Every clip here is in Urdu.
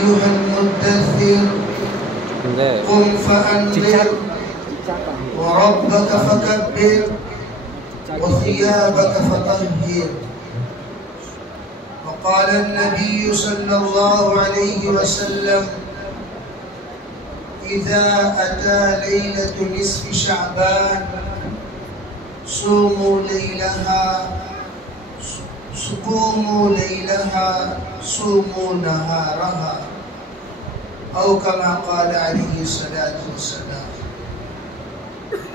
أيها المدثر قم فأنذر وربك فكبر وثيابك فطهر. وقال النبي صلى الله عليه وسلم إذا أتى ليلة نصف شعبان قوموا ليلها صوموا نهارها، أو كما قال عليه الصلاة والسلام.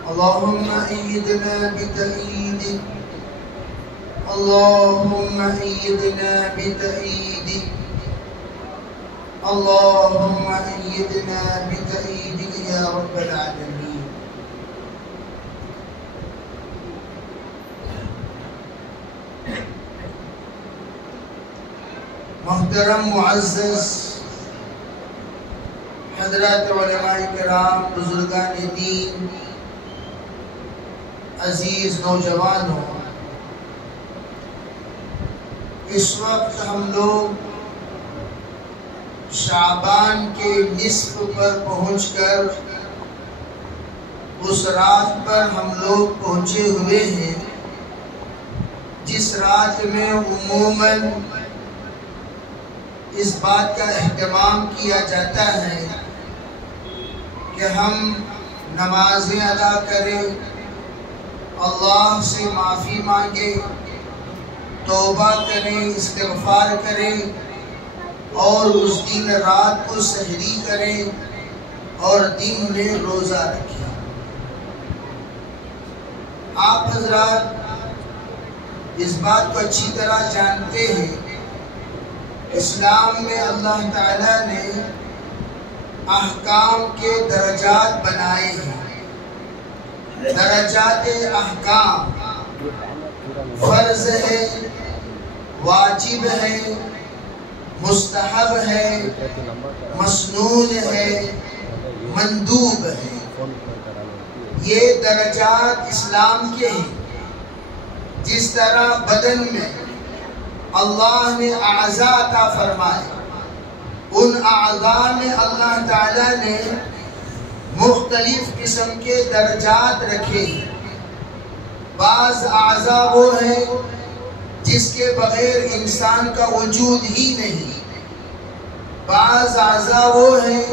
اللهم أيدنا بتأييدك، اللهم أيدنا بتأييدك، اللهم أيدنا بتأييدك يا رب العالمين. محترم معزز حضرات علماء کرام، بزرگان دین، عزیز نوجوانوں، اس وقت ہم لوگ شعبان کے نصف پر پہنچ کر اس رات پر ہم لوگ پہنچے ہوئے ہیں جس رات میں عموماً اس بات کا اہتمام کیا جاتا ہے کہ ہم نمازیں ادا کریں، اللہ سے معافی مانگیں، توبہ کریں، استغفار کریں، اور اس دن رات کو سحری کریں اور دن میں روزہ رکھیں۔ آپ حضرات اس بات کو اچھی طرح جانتے ہیں، اسلام میں اللہ تعالیٰ نے احکام کے درجات بنائے ہیں۔ درجات احکام فرض ہے، واجب ہے، مستحب ہے، مسنون ہے، مندوب ہے۔ یہ درجات اسلام کے ہیں۔ جس طرح بدن میں اللہ نے اعضاء عطا فرمائے، ان اعضاء میں اللہ تعالیٰ نے مختلف قسم کے درجات رکھے ہیں۔ بعض اعضاء وہ ہیں جس کے بغیر انسان کا وجود ہی نہیں، بعض اعضاء وہ ہیں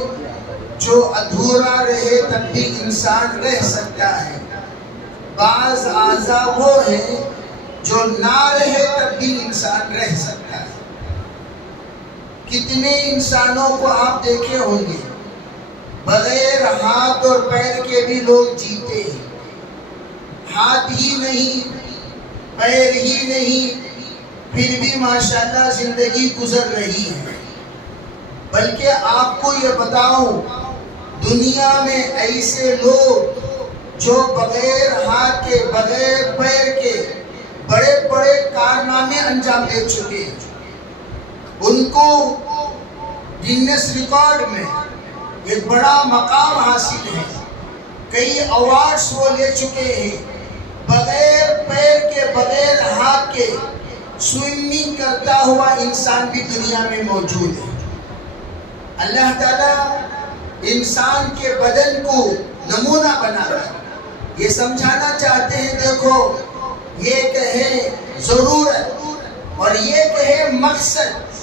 جو ادھورا رہے تب بھی انسان رہ سکتا ہے، بعض اعضاء وہ ہیں جو نہ رہے تب بھی انسان رہ سکتا ہے۔ کتنے انسانوں کو آپ دیکھے ہوں گے بغیر ہاتھ اور پیر کے بھی لوگ جیتے ہیں، ہاتھ ہی نہیں، پیر ہی نہیں، پھر بھی ماشاءاللہ زندگی گزر رہی ہے۔ بلکہ آپ کو یہ بتاؤں، دنیا میں ایسے لوگ جو بغیر ہاتھ کے، بغیر پیر کے بڑے بڑے کارنامے انجام دے چکے ہیں، ان کو گینس ریکارڈ میں ایک بڑا مقام حاصل ہے، کئی ایوارڈز وہ لے چکے ہیں۔ بغیر پیر کے، بغیر ہاتھ کے سوئمنگ کرتا ہوا انسان بھی دنیا میں موجود ہے۔ اللہ تعالیٰ انسان کے بدن کو نمونہ بنا رہا ہے، یہ سمجھانا چاہتے ہیں، دیکھو یہ کہے ضرورت اور یہ کہے مقصد،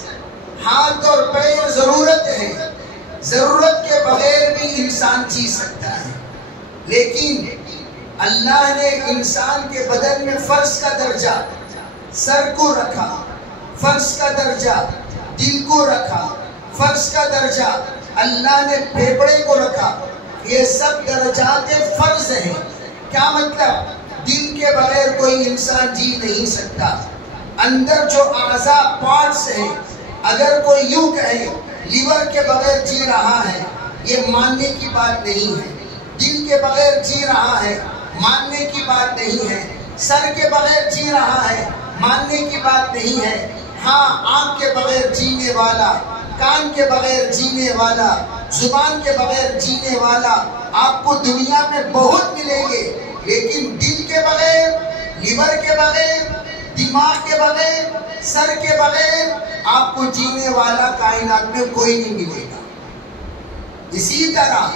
ہاتھ اور پیر ضرورت ہے، ضرورت کے بغیر بھی انسان جی سکتا ہے، لیکن اللہ نے انسان کے بدن میں فرض کا درجہ سر کو رکھا، فرض کا درجہ دل کو رکھا، فرض کا درجہ اللہ نے پھیپھڑے کو رکھا۔ یہ سب درجات فرض ہیں۔ کیا مطلب؟ دل کے بغیر کوئی انسان جی نہیں سکتا۔ اندر جو اعضاء پارٹس ہیں، اگر کوئی یوں کہے لیور کے بغیر جی رہا ہے، یہ ماننے کی بات نہیں ہے۔ دل کے بغیر جی رہا ہے، ماننے کی بات نہیں ہے۔ سر کے بغیر جی رہا ہے، ماننے کی بات نہیں ہے۔ ہاں، آنکھ کے بغیر جینے والا، کان کے بغیر جینے والا، زبان کے بغیر جینے والا آپ کو دنیا میں بہت ملیں گے، لیکن دل کے بغیر، لیور کے بغیر، دماغ کے بغیر، سر کے بغیر آپ کو جینے والا کائنات میں کوئی نہیں ملے گا۔ اسی طرح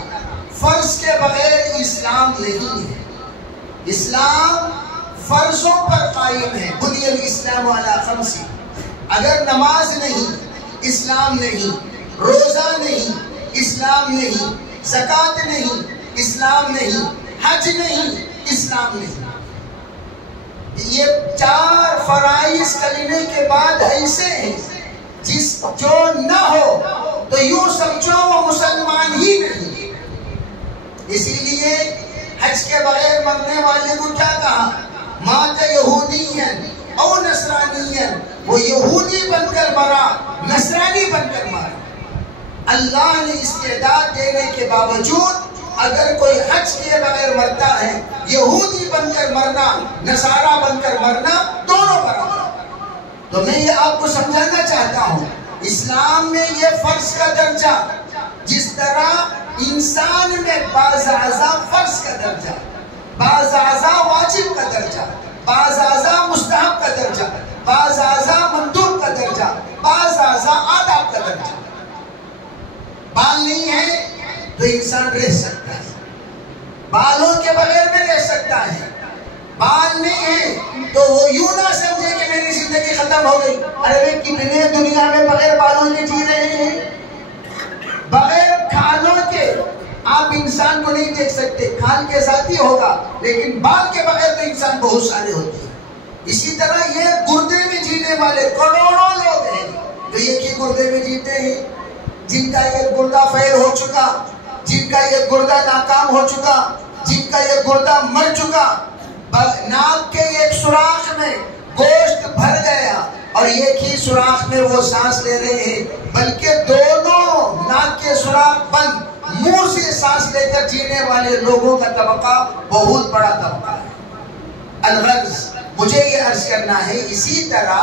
فرض کے بغیر اسلام نہیں ہے۔ اسلام فرضوں پر قائم ہے۔ بنی الاسلام علی خمس، اگر نماز نہیں اسلام نہیں، روزہ نہیں اسلام نہیں، زکوٰۃ نہیں اسلام نہیں، حج نہیں اسلام نہیں۔ یہ 4 فرائض کلمے کے بعد ایسے ہیں جو نہ ہو تو یوں سمجھو وہ مسلمان ہی نہیں۔ اسی لیے حج کے بغیر مرنے والے کو کیا کہا؟ مات یہودیاً او نصرانیاً، وہ یہودی بن کر مرا، نصرانی بن کر مرا۔ اللہ نے استعداد دینے کے باوجود اگر کوئی حج کے بغیر مرتا ہے، یہودی بن کر مرنا، نصارہ بن کر مرنا، دونوں برابر۔ تو میں یہ آپ کو سمجھانا چاہتا ہوں، اسلام میں یہ فرض کا درجہ، جس طرح انسان میں بعض اعضاء فرض کا درجہ، بعض اعضاء واجب کا درجہ، بعض اعضاء مستحب کا درجہ، بعض اعضاء مندوب کا درجہ، بعض اعضاء آداب کا درجہ۔ بال نہیں ہے تو انسان رہ سکتا ہے، بالوں کے بغیر میں رہ سکتا ہے۔ بال نہیں ہے تو وہ یوں نہ سمجھے کہ میری زندگی ختم ہو گئی۔ ارے کتنے دنیا میں بغیر بالوں کے جی رہے ہیں، بغیر کھالوں کے آپ انسان کو نہیں دیکھ سکتے۔ کھال کے ذاتی ہوگا لیکن بال کے بغیر تو انسان بہت سارے ہوتے ہیں۔ اسی طرح یہ گردے میں جینے والے کروڑوں لوگ ہیں جو ایک ہی گردے میں جیتے ہیں، جن کا یہ گردہ فیل ہو چکا، جن کا یہ گردہ ناکام ہو چکا، جن کا یہ گردہ مر چکا، ناک کے ایک سوراخ میں گوشت بھر گیا اور ایک ہی سوراخ میں وہ سانس لے رہے ہیں، بلکہ دونوں ناک کے سوراخ بند، منہ سے سانس لے کر جینے والے لوگوں کا طبقہ بہت بڑا طبقہ ہے۔ الغرض مجھے یہ عرض کرنا ہے، اسی طرح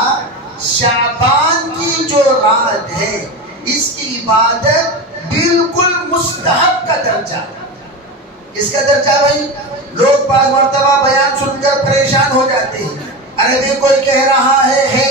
شعبان کی جو رات ہے اس کی عبادت بالکل مستحب کا درجہ۔ اس کا درجہ بھائی لوگ بعض مرتبہ بیان سن کر پریشان ہو جاتے ہیں۔ ارے کوئی کہہ رہا ہے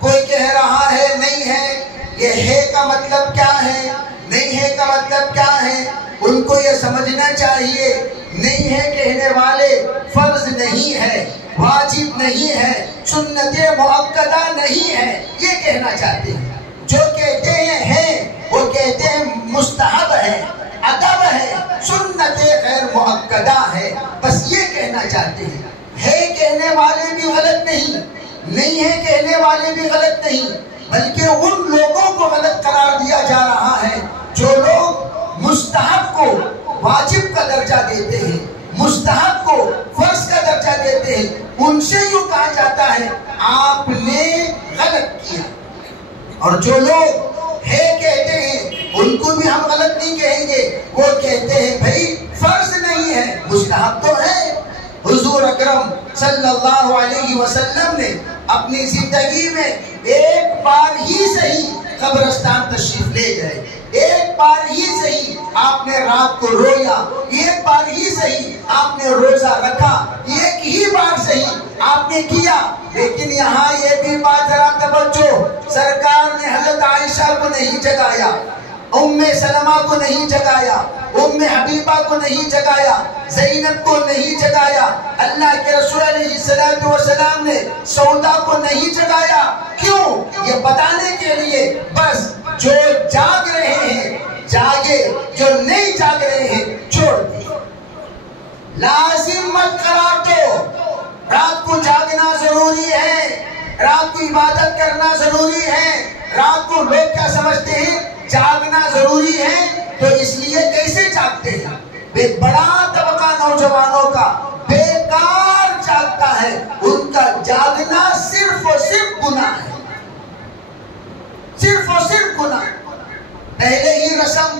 کوئی کہہ رہا ہے نہیں ہے، یہ ہے کا مطلب کیا ہے، نہیں ہے کا مطلب کیا ہے؟ ان کو یہ سمجھنا چاہیے، نہیں ہے کہنے والے فرض نہیں ہے، واجب نہیں ہے، سنت مؤکدہ نہیں ہے، یہ کہنا چاہتے ہیں۔ جو کہتے ہیں وہ کہتے ہیں مستحب ہے، ادب ہے، سنت غیر مؤکدہ ہے، بس یہ کہنا چاہتے ہیں۔ ہے کہنے والے بھی غلط نہیں ہے کہنے والے بھی غلط نہیں، بلکہ ان لوگوں کو غلط قرار دیا جا رہا ہے جو لوگ مستحب کو واجب کا درجہ دیتے ہیں، مستحب کو فرض کا درجہ دیتے ہیں۔ ان سے یوں کہا جاتا ہے آپ نے غلط کیا، اور جو لوگ ہے کہتے ہیں ان کو بھی ہم غلط نہیں کہیں گے، وہ کہتے ہیں بھائی فرض نہیں ہے، مستحب تو ہے۔ حضور اکرم صلی اللہ علیہ وسلم نے اپنی زندگی میں ایک بار ہی صحیح قبرستان تشریف لے گئے، ایک بار ہی صحیح آپ نے رات کو رویا، ایک بار ہی صحیح آپ نے روزہ رکھا، ایک ہی بار صحیح آپ نے کیا۔ لیکن یہاں یہ بھی بات ذرا توجہ، سرکار نے حضرت عائشہ کو نہیں جگایا، ام سلمہ کو نہیں جگایا، ام حبیبہ کو نہیں جگایا، زینب کو نہیں جگایا، اللہ کے رسول علیہ السلام نے سودا کو نہیں جگایا۔ کیوں؟ یہ بتانے کے لیے بس جو جاگ رہے ہیں جاگے، جو نہیں جاگ رہے ہیں چھوڑ دیں، لازم مت قرار دو۔ رات کو جاگنا ضروری ہے، رات کو عبادت کرنا ضروری ہے۔ رات کو لوگ کیا سمجھتے ہیں؟ جاگنا ضروری ہے، تو اس لیے کیسے جاگتے ہیں؟ بے بڑا طبقہ نوجوانوں کا بیکار جاگتا ہے، ان کا جاگنا صرف اور صرف گناہ ہے، صرف اور صرف گناہ۔ پہلے ہی رسم،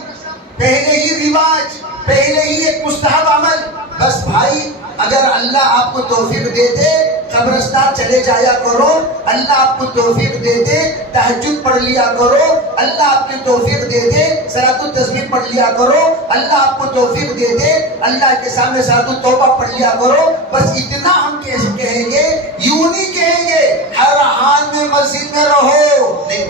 پہلے ہی رواج، پہلے ہی ایک مستحب عمل۔ بس بھائی اگر اللہ آپ کو توفیق دے دے قبرستان چلے جایا کرو، اللہ آپ کو توفیق دے دے تہجد پڑھ لیا کرو، اللہ آپ کو توفیق دے دے صلاۃ التسبیح پڑھ لیا کرو، اللہ آپ کو توفیق دے دے اللہ کے سامنے صلاۃ التوبہ پڑھ لیا کرو. بس اتنا ہم کہیں گے، یوں نہیں کہیں گے ہر حال میں مسجد میں رہو. نہیں،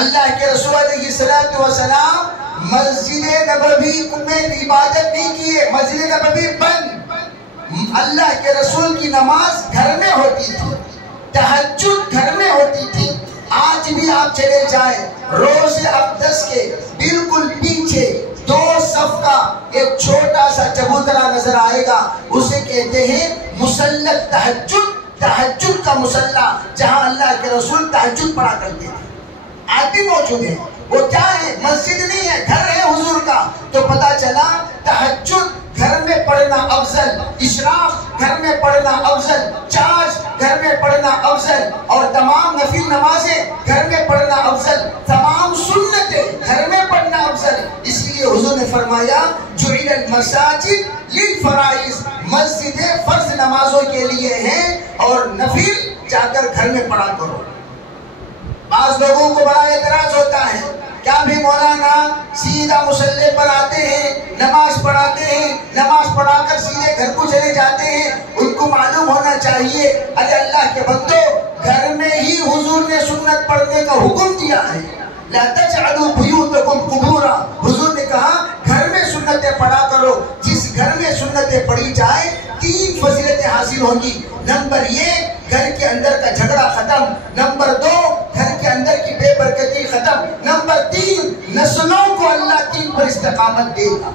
اللہ کے رسول علیہ السلام مسجد نبوی میں عبادت نہیں کیے، مسجد نبوی بند. اللہ کے رسول کی نماز گھر میں ہوتی تھی، تہجد گھر میں ہوتی تھی. آج بھی آپ چلے جائیں روز اقدس کے بالکل پیچھے 2 صف کا ایک چھوٹا سا چبوترا نظر آئے گا، اسے کہتے ہیں مصلی تہجد، تہجد کا مصلی، جہاں اللہ کے رسول تہجد پڑھا کرتے تھے. آج بھی موجود ہے. وہ کیا ہے؟ مسجد نہیں ہے، گھر ہے حضور کا. تو پتا چلا تہجد گھر میں پڑھنا افضل، اشراق گھر میں پڑھنا افضل، چاش گھر میں پڑھنا افضل، اور تمام نفل نمازیں گھر میں پڑھنا افضل، تمام سنتیں گھر میں پڑھنا افضل. اس لیے حضور نے فرمایا جعل المساجد للفرائض، مسجدیں فرض نمازوں کے لیے ہیں اور نفل جا کر گھر میں پڑھا کرو. بعض لوگوں کو بڑا اعتراض ہوتا ہے، کیا بھی مولانا سیدھا مصلی پر آتے ہیں، نماز پڑھاتے ہیں، نماز پڑھا کر سیدھے گھر کو چلے جاتے ہیں. ان کو معلوم ہونا چاہیے ارے اللہ کے بندو، گھر میں ہی حضور نے سنت پڑھنے کا حکم دیا ہے. لا تجعلوا بیوتکم قبورا، حضور نے کہا گھر میں سنتیں پڑھا کرو. جس گھر میں سنتیں پڑھی جائے 3 فضیلتیں حاصل ہوں گی. نمبر 1 گھر کے اندر کا جھگڑا ختم، نمبر 2 گھر کے اندر کی بے برکتی ختم، نمبر 3 نسلوں کو اللہ دین پر استقامت دے گا.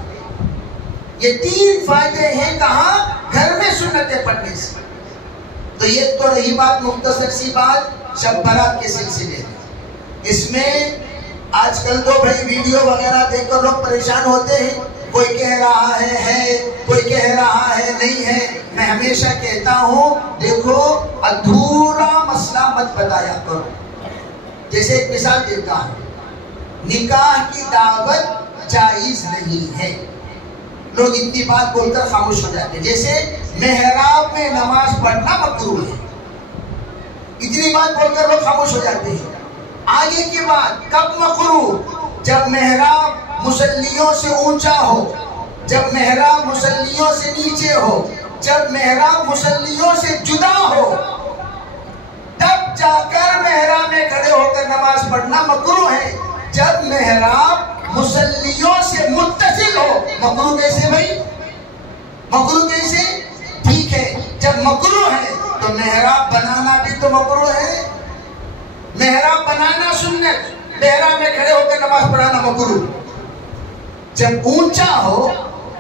یہ 3 فائدے ہیں کہاں؟ گھر میں سنتیں پڑھنے سے. تو یہ تو رہی بات مختصر سی بات شب برات کے سلسلے میں. اس میں آج کل تو بھائی ویڈیو وغیرہ دیکھ کر لوگ پریشان ہوتے ہیں، کوئی کہہ رہا ہے کوئی کہہ رہا ہے نہیں ہے. میں ہمیشہ کہتا ہوں دیکھو ادھورا مسئلہ مت بتایا کرو. جیسے ایک مثال دیتا ہوں، نکاح کی دعوت جائز نہیں ہے، لوگ اتنی بات بول کر خاموش ہو جاتے ہیں. جیسے محراب میں نماز پڑھنا مکروہ ہے، اتنی بات بول کر لوگ خاموش ہو جاتے ہیں. آگے کی بات کب مکروہ؟ جب محراب مصلیوں سے اونچا ہو، جب محراب مصلیوں سے نیچے ہو، جب محراب مصلیوں سے جدا ہو، تب جا کر محراب میں کھڑے ہو کر نماز پڑھنا مکروہ ہے. جب محراب مصلیوں سے متصل ہو، مکروہ کیسے بھائی؟ مکروہ کیسے؟ ٹھیک ہے، جب مکروہ ہے تو محراب بنانا بھی تو مکروہ ہے. محراب بنانا سنت، محراب میں کھڑے ہو کر نماز پڑھانا مکروہ. جب اونچا ہو،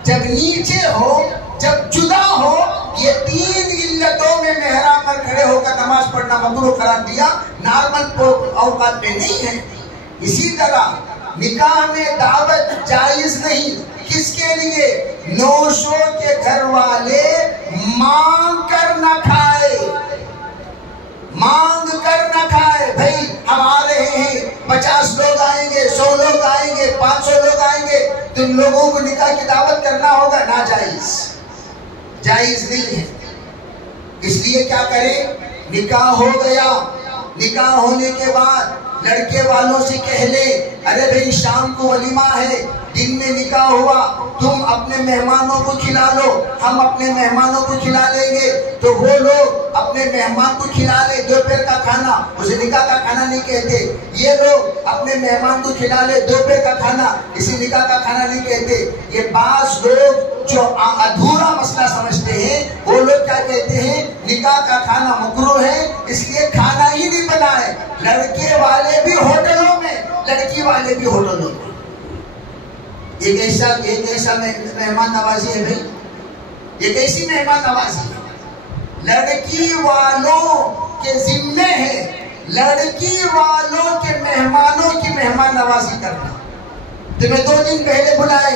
جب نیچے ہو، جب جدا ہو، یہ 3 علتوں میں محراب میں کھڑے ہو کر نماز پڑھنا مکروہ قرار دیا، نارمل اوقات میں نہیں ہے. اسی طرح نکاح میں دعوت جائز نہیں. کس کے لیے؟ نوشوں کے گھر والے مانگ کر نہ کھائے، مانگ کر نہ کھائے. بھائی ہم آ رہے ہیں، 50 لوگ آئیں گے، 100 لوگ آئیں گے، 500 لوگ آئیں گے، تم لوگوں کو نکاح کی دعوت کرنا ہوگا. ناجائز، جائز نہیں ہے. اس لیے کیا کریں؟ نکاح ہو گیا، نکاح ہونے کے بعد لڑکے والوں سے کہہ لے ارے بھائی شام کو ولیمہ ہے، دن میں نکاح ہوا، تم اپنے مہمانوں کو کھلا لو، ہم اپنے مہمانوں کو کھلا لیں گے. تو وہ لوگ اپنے مہمان کو کھلا لے دوپہر کا کھانا، اسے نکاح کا کھانا نہیں کہتے. یہ لوگ اپنے مہمان کو کھلا لے دوپہر کا کھانا، اسے نکاح کا کھانا نہیں کہتے. یہ بعض لوگ جو ادھورا مسئلہ سمجھتے ہیں وہ لوگ کیا کہتے ہیں؟ نکاح کا کھانا مکروہ ہے، اس لیے کھانا ہی نہیں بنائے. لڑکے والے بھی ہوٹلوں میں، لڑکی والے بھی ہوٹلوں میں. ایک ایسا مہمان نوازی ہے بھائی، یہ کیسی مہمان نوازی ہے؟ لڑکی والوں کے ذمے ہے لڑکی والوں کے مہمانوں کی مہمان نوازی کرنا. تمہیں 2 دن پہلے بلائے،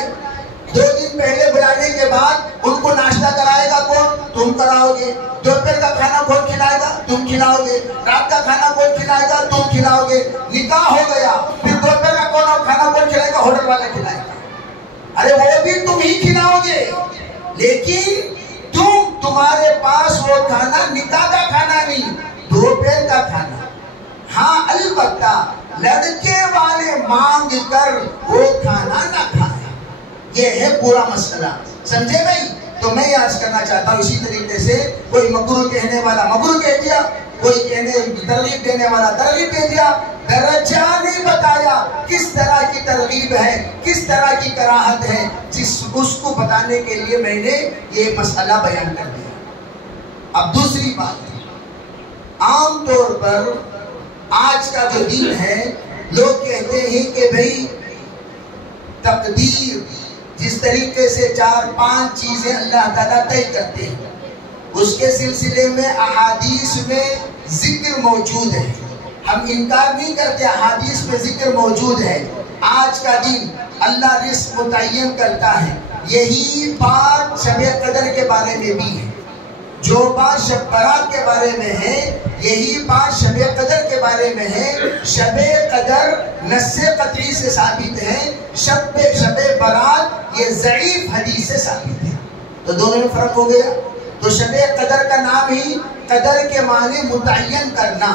2 دن پہلے بلانے کے بعد ان کو ناشتہ کرائے گا کون؟ تم کراؤ گے. دوپہر کا کھانا کون کھلائے گا؟ تم کھلاؤ گے. رات کا کھانا کون کھلائے گا؟ تم کھلاؤ گے. نکاح ہو گیا، پھر دوپہر کا کھانا کون کھلائے گا؟ ہوٹل والا کھلائے گا. ارے وہ بھی تم ہی کھلاؤ گے، لیکن تم تمہارے پاس وہ کھانا نکاح کا کھانا نہیں، دوپہر کا کھانا۔ ہاں البتہ لڑکے والے مانگ کر وہ کھانا نہ کھائیں، یہ ہے پورا مسئلہ، سمجھے بھائی؟ تو میں یہ عرض کرنا چاہتا ہوں اسی طریقے سے کوئی مکروہ کہنے والا مکروہ کہہ دیا، کوئی ترغیب دینے والا ترغیب دے دیا، درجہ نہیں بتایا کس طرح کی ترغیب ہے، کس طرح کی کراہت ہے، اس کو بتانے کے لیے میں نے یہ مسئلہ بیان کر دیا۔ اب دوسری بات، عام طور پر آج کا جو دن ہے لوگ کہتے ہیں کہ بھئی تقدیر جس طریقے سے 4-5 چیزیں اللہ تعالیٰ طے کرتے ہیں، اس کے سلسلے میں احادیث میں ذکر موجود ہے، ہم انکار نہیں کرتے، احادیث میں ذکر موجود ہے۔ آج کا دن اللہ رزق متعین کرتا ہے، یہی بات شب قدر کے بارے میں بھی ہے، جو بات شب برات کے بارے میں ہے یہی بات شب قدر کے بارے میں ہے۔ شب قدر نص قطعی سے ثابت ہے، شب برات یہ ضعیف حدیث سے ثابت ہے، تو دونوں میں فرق ہو گیا۔ تو شب قدر کا نام ہی قدر کے معنی متعین کرنا،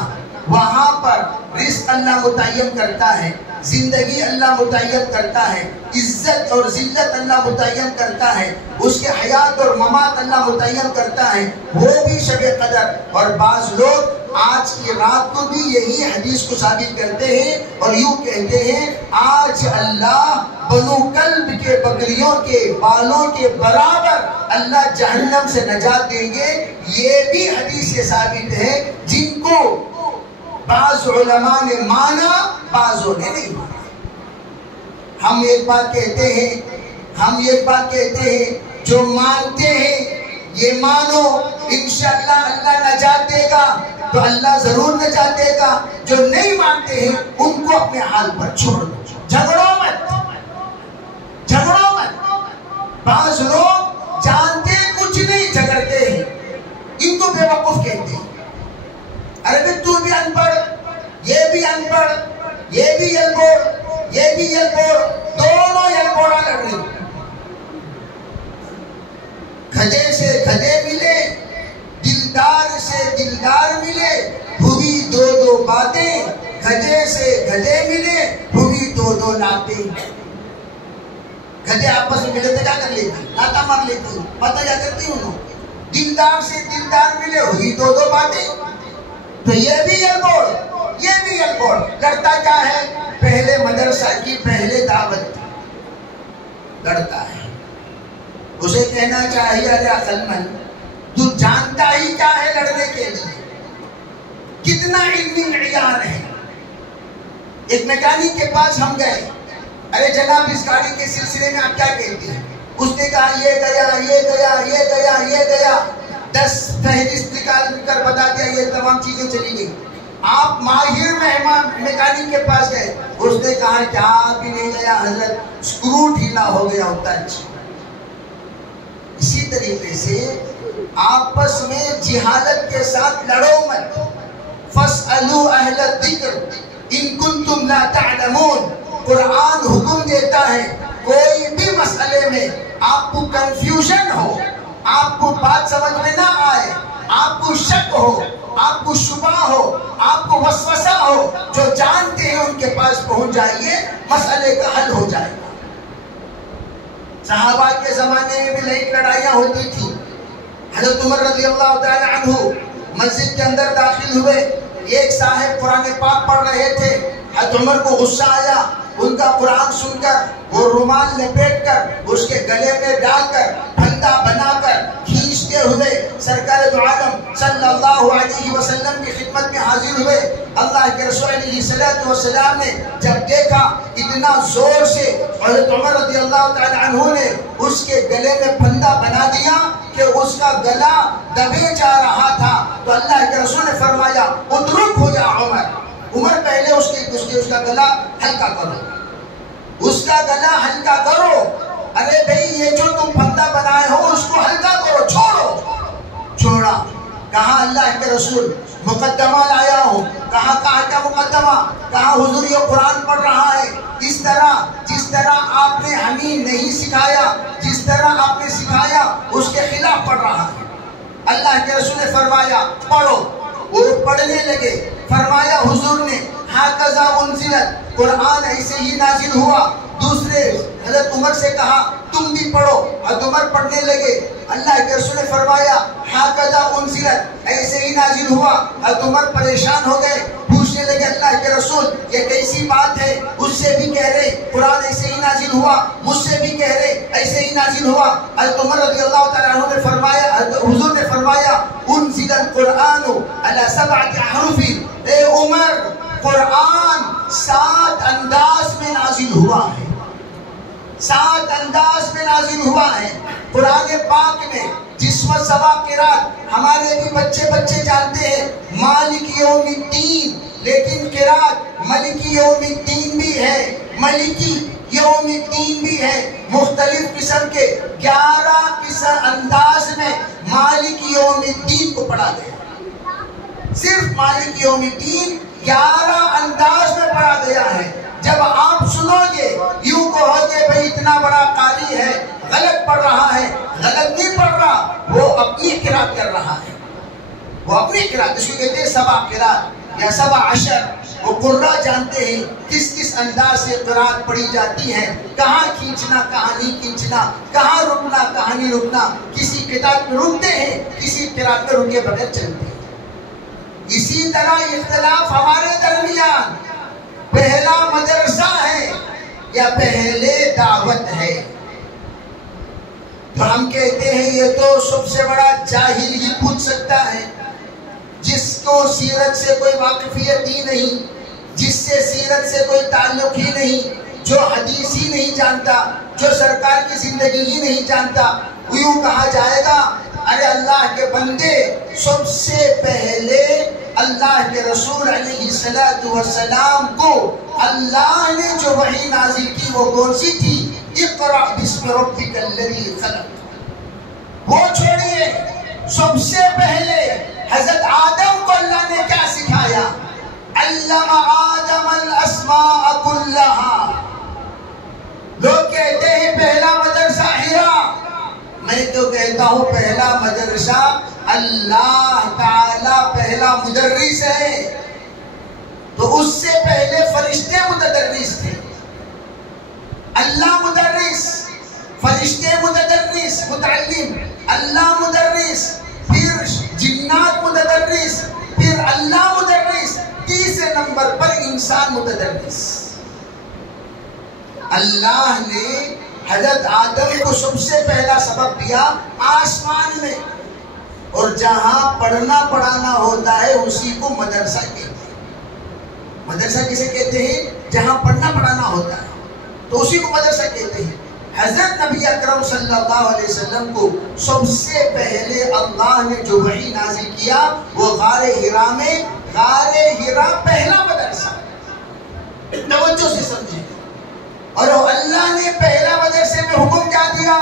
وہاں پر رزق اللہ متعین کرتا ہے، زندگی اللہ متعین کرتا ہے، عزت اور ذلت اللہ متعین کرتا ہے، اس کے حیات اور ممات اللہ متعین کرتا ہے، وہ بھی شب قدر۔ اور بعض لوگ آج کی رات کو بھی یہی حدیث کو ثابت کرتے ہیں اور یوں کہتے ہیں آج اللہ بنو کلب کے بکریوں کے بالوں کے برابر اللہ جہنم سے نجات دیں گے، یہ بھی حدیث سے ثابت ہے، جن کو بعض علماء نے مانا بعضوں نے نہیں مانا۔ ہم ایک بات کہتے ہیں جو مانتے ہیں یہ مانو انشاءاللہ اللہ نجات دے گا تو اللہ ضرور نجات دے گا، جو نہیں مانتے ہیں ان کو اپنے حال پر چھوڑ دو، جھگڑو مت۔ بعض لوگ جانتے کچھ نہیں جھگڑتے ہیں، ان کو بے وقوف کہتے ہیں۔ ارے بھئی تو بھی ان پڑھ، یہ بھی ان پڑھ، یہ بھی یلبوڑ، دونوں یلبوڑا لڑ رہی، کھجے سے کھجے ملے، دلدار سے دلدار ملے، ہوئی دو باتیں، کھجے سے کھجے ملے، ہوئی دو ناتیں۔ کھجے آپس میں ملے تو کیا کر لیتی؟ لاتا مار لیتی، پتہ کیا کرتی انہوں؟ دلدار سے دلدار ملے، ہوئی دو باتیں۔ تو یہ بھی یلبوڑ، لڑتا کیا ہے؟ پہلے مدرسہ کی پہلے دعوت لڑتا ہے، اسے کہنا چاہیے ارے عقل مند تو جانتا ہی کیا ہے لڑنے کے لیے، کتنا علمی معیار ہے۔ ایک میکینک کے پاس ہم گئے، ارے جناب اس گاڑی کے سلسلے میں آپ کیا کہتے ہیں؟ اس نے کہا یہ گیا 10 فہرست نکال کر بتا دیا، یہ تمام چیزیں چلی گئی۔ آپ ماہر مہمان میکینک کے پاس گئے، اس نے کہا کیا بھی نہیں گیا حضرت، سکرو ڈھیلا ہو گیا ہوتا ہے۔ اسی طریقے سے آپس میں جہالت کے ساتھ لڑو مت۔ فَاسْأَلُوا أَهْلَ الذِّكْرِ إِن كُنتُمْ لَا تَعْلَمُونَ، قرآن حکم دیتا ہے کوئی بھی مسئلے میں آپ کو کنفیوژن ہو، آپ کو بات سمجھ میں نہ آئے، آپ کو شک ہو، آپ کو شبہ ہو، آپ کو وسوسہ ہو، جو جانتے ہیں ان کے پاس پہنچ جائیے، مسئلے کا حل ہو جائے گا۔ صحابہ کے زمانے میں بھی لئی لڑائیاں ہوتی تھی۔ حضرت عمر رضی اللہ تعالی عنہ مسجد کے اندر داخل ہوئے، ایک صاحب قرآن پاک پڑھ رہے تھے، حضرت عمر کو غصہ آیا، ان کا قرآن سن کر وہ رومال لپیٹ کر اس کے گلے میں ڈال کر پھندا بنا کر کھینچتے ہوئے سرکار دو عالم صلی اللہ علیہ وسلم کی خدمت میں حاضر ہوئے۔ اللہ کے رسول علیہ السلام نے جب دیکھا اتنا زور سے حضرت عمر رضی اللہ تعالی عنہ نے اس کے گلے میں پھندا بنا دیا کہ اس کا گلا دبے جا رہا تھا، تو اللہ کے رسول نے فرمایا اترک ہو جا عمر پہلے اس کا گلا ہلکا کرو، اس کا گلا ہلکا کرو۔ ارے بھئی یہ جو تم پھندا بنائے ہو اس کو ہلکا کرو، چھوڑا۔ کہا اللہ کے رسول مقدمہ لایا ہوں، کہا کیا مقدمہ؟ کہا حضور یہ قرآن پڑھ رہا ہے، جس طرح آپ نے ہمیں نہیں سکھایا، جس طرح آپ نے سکھایا اس کے خلاف پڑھ رہا ہے۔ اللہ کے رسول نے فرمایا پڑھو، وہ پڑھنے لگے. فرمایا حضور نے ہاکذا انزلت، قرآن ایسے ہی نازل ہوا. دوسرے حضرت عمر سے کہا تم بھی پڑھو، حضرت عمر پڑھنے لگے. اللہ کے رسول نے فرمایا ہاکذا انزلت، ایسے ہی نازل ہوا. حضرت عمر پریشان ہو گئے، پوچھنے لگے اللہ کے رسول یہ کیسی بات ہے؟ اس سے بھی کہہ رہے قرآن ایسے ہی نازل ہوا، مجھ سے بھی کہہ رہے ایسے ہی نازل ہوا. حضرت عمر رضی اللہ تعالیٰ عنہ نے فرمایا، حضور نے فرمایا انزل القرآن علی 7 احرف. اے عمر، قرآن 7 انداز میں نازل ہوا ہے، 7 انداز میں نازل ہوا ہے. قرآن پاک میں جس وقت سوا قرات ہمارے بھی بچے جانتے ہیں مالک یوم الدین، لیکن قرات ملکی یوم الدین بھی ہے، ملکی یوم الدین بھی ہے. مختلف قسم کے 11 قسم انداز میں مالک یوم الدین کو پڑھا گیا. صرف مالک یوم الدین 11 انداز میں پڑھا گیا ہے. جب آپ سنو گے یوں کہو گے بھئی اتنا بڑا قاری ہے، غلط پڑھ رہا ہے. غلط نہیں پڑھ رہا، وہ اپنی قرات کر رہا ہے، وہ اپنی قرات. اس کو کہتے ہیں سبع قرات یا 17. وہ قرآن جانتے ہیں کس انداز سے قرات پڑھی جاتی ہے، کہاں کھینچنا کہاں نہیں کھینچنا، کہاں رکنا کہاں نہیں رکنا. کسی قرات میں رکتے ہیں، کسی قرات میں رکے بغیر چلتے ہیں. اسی طرح اختلاف ہمارے درمیان پہلا مدرسہ ہے یا پہلے دعوت ہے. تو ہم کہتے ہیں یہ تو سب سے بڑا جاہل ہی پوچھ سکتا ہے، جس کو سیرت سے کوئی واقفیت ہی نہیں، جس سے سیرت سے کوئی تعلق ہی نہیں، جو حدیث ہی نہیں جانتا، جو سرکار کی زندگی ہی نہیں جانتا. یوں کہا جائے گا ارے اللہ کے بندے، سب سے پہلے اللہ کے رسول علیہ السلام کو اللہ نے جو وحی نازل کی وہ کون سی تھی؟ اقرأ بسم ربک الذی خلق. وہ چھوڑیے، سب سے پہلے حضرت آدم کو اللہ نے کیا سکھایا؟ علم آدم الاسماء کلہا. لوگ کہتے ہیں پہلا مدرسہ حرا، میں تو کہتا ہوں پہلا مدرسہ اللہ تعالی پہلا مدرس ہے. تو اس سے پہلے فرشتے متدرس تھے. اللہ مدرس، فرشتے متدرس متعلم، اللہ مدرس، پھر جنات متدرس، پھر اللہ مدرس، تیسرے نمبر پر انسان متدرس. اللہ نے حضرت آدم کو سب سے پہلا سبق دیا آسمان میں، اور جہاں پڑھنا پڑھانا ہوتا ہے اسی کو مدرسہ کہتے ہیں. مدرسہ کسے کہتے ہیں؟ جہاں پڑھنا پڑھانا ہوتا ہے تو اسی کو مدرسہ کہتے ہیں. حضرت نبی اکرم صلی اللہ علیہ وسلم کو سب سے پہلے اللہ نے جو وحی نازل کیا وہ غار حرا میں. غار حرا پہلا مدرسہ، توجہ سے سمجھیں. اور اللہ نے پہلا مدرسے میں حکم کیا دیا؟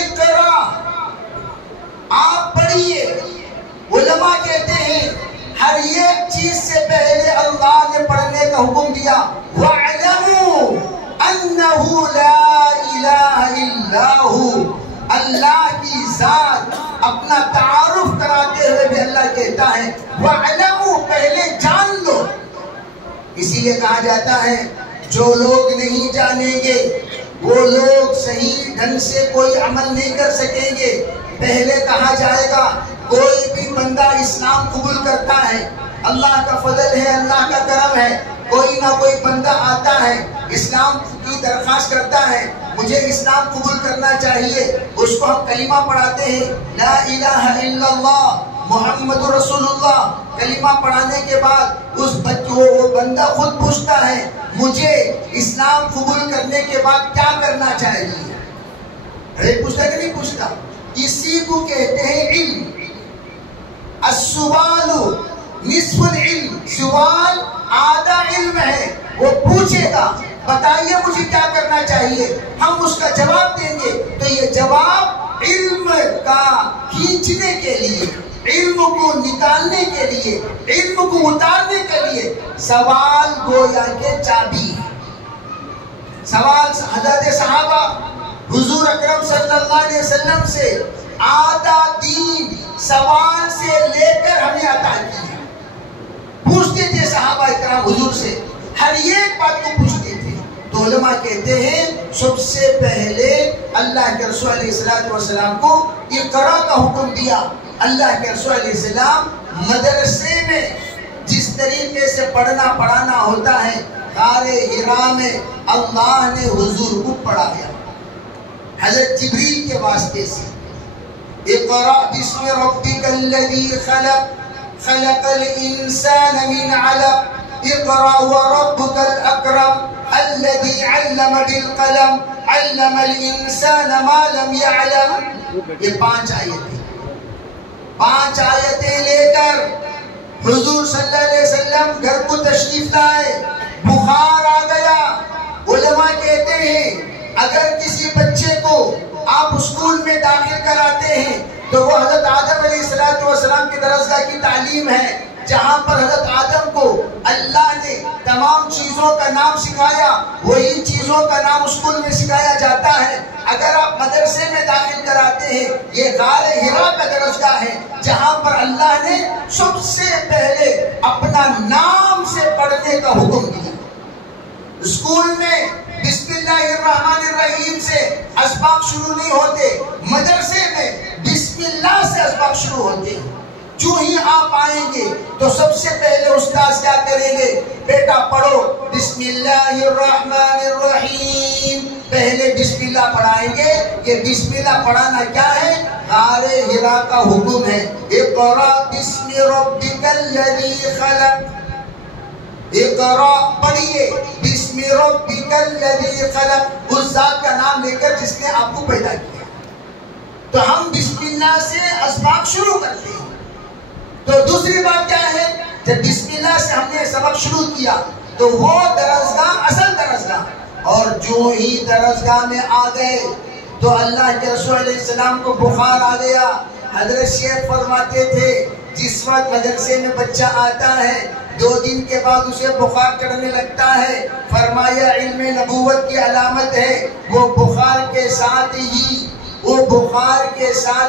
اقرا، آپ پڑھیے. علماء کہتے ہیں ہر ایک چیز سے پہلے اللہ نے پڑھنے کا حکم دیا. وَاعْلَمُوا أَنَّهُ لَا إِلَهَ إِلَّا هُوَ. اللہ کی ذات اپنا تعارف کراتے ہوئے بھی اللہ کہتا ہے وَاعْلَمُوا، پہلے جان لو. اسی لیے کہا جاتا ہے جو لوگ نہیں جانیں گے وہ لوگ صحیح ڈھنگ سے کوئی عمل نہیں کر سکیں گے. پہلے کہا جائے گا کوئی بھی بندہ اسلام قبول کرتا ہے، اللہ کا فضل ہے، اللہ کا کرم ہے. کوئی نہ کوئی بندہ آتا ہے اسلام کی درخواست کرتا ہے مجھے اسلام قبول کرنا چاہیے. اس کو ہم کلمہ پڑھاتے ہیں لا الہ الا اللہ محمد رسول اللہ. کلمہ پڑھانے کے بعد اس وہ بندہ خود پوچھتا ہے مجھے اسلام قبول کرنے کے بعد کیا کرنا چاہیے. ارے پوچھتا کہ نہیں پوچھتا؟ اسی کو کہتے ہیں علم. السؤال نصف العلم، سوال آدھا علم ہے. وہ پوچھے گا بتائیے مجھے کیا کرنا چاہیے، ہم اس کا جواب دیں گے. تو یہ جواب علم کا کھینچنے کے لیے، علم کو نکالنے کے لیے، علم کو اتارنے کے لیے سوال گویا کے چابی ہے. سوال حضرت صحابہ حضور اکرم صلی اللہ علیہ وسلم سے آدھا دین سوال سے لے کر ہمیں عطا کی ہے۔ پوچھتے تھے صحابہ اکرام حضور سے، ہر ایک بات کو پوچھتے تھے۔ تو علماء کہتے ہیں سب سے پہلے اللہ کے رسول علیہ السلام کو اقرا کا حکم دیا۔ اللہ کے رسول علیہ السلام مدرسے میں جس طریقے سے پڑھنا پڑھانا ہوتا ہے، غار حرا میں اللہ نے حضور کو پڑھایا حضرت جبریل کے واسطے سے۔ اقرأ بسم ربک الذی خلق خلق الانسان من علق اقرأ وربک الاکرم الذي علم بالقلم علم الانسان ما لم يعلم۔ یہ 5 آیتیں، 5 آیتیں لے کر حضور صلی اللہ علیہ وسلم گھر کو تشریف لائے۔ بخار آ گیا۔ علماء کہتے ہیں اگر کسی بچے کو آپ اسکول میں داخل کراتے ہیں تو وہ حضرت آدم علیہ السلام کی درسگاہ کی تعلیم ہے، جہاں پر حضرت آدم کو اللہ نے تمام چیزوں کا نام سکھایا، وہی چیزوں کا نام اسکول میں سکھایا جاتا ہے۔ اگر آپ مدرسے میں داخل کراتے ہیں، یہ غار حرا کا درسگاہ ہے جہاں پر اللہ نے سب سے پہلے اپنا نام سے پڑھنے کا حکم دیا۔ اسکول میں بسم اللہ الرحمن الرحیم سے اسباق شروع نہیں ہوتے، مدرسے میں بسم اللہ سے اسباق شروع ہوتے ہیں۔ جو ہی آپ آئیں گے تو سب سے پہلے استاذ کیا کریں گے؟ بیٹا پڑھو بسم اللہ الرحمن الرحیم، پہلے بسم اللہ پڑھائیں گے۔ یہ بسم اللہ پڑھانا کیا ہے؟ غار حرا کا حکم ہے۔ اقرأ بسم ربک الذی خلق، اقرأ پڑھیے بسم ربک الذی خلق، اس ذات کا نام لے کر جس نے آپ کو پیدا کیا۔ تو ہم بسم اللہ سے اسباق شروع کرتے ہیں۔ تو دوسری بات کیا ہے؟ جب بسم اللہ سے ہم نے سبق شروع کیا تو وہ درسگاہ اصل درسگاہ، اور جو ہی درسگاہ میں آ گئے تو اللہ کے رسول علیہ السلام کو بخار آ گیا۔ حضرت شیخ فرماتے تھے جس وقت مدرسے میں بچہ آتا ہے 2 دن کے بعد اسے بخار چڑھنے لگتا ہے، فرمایا علم نبوت کی علامت ہے، وہ بخار کے ساتھ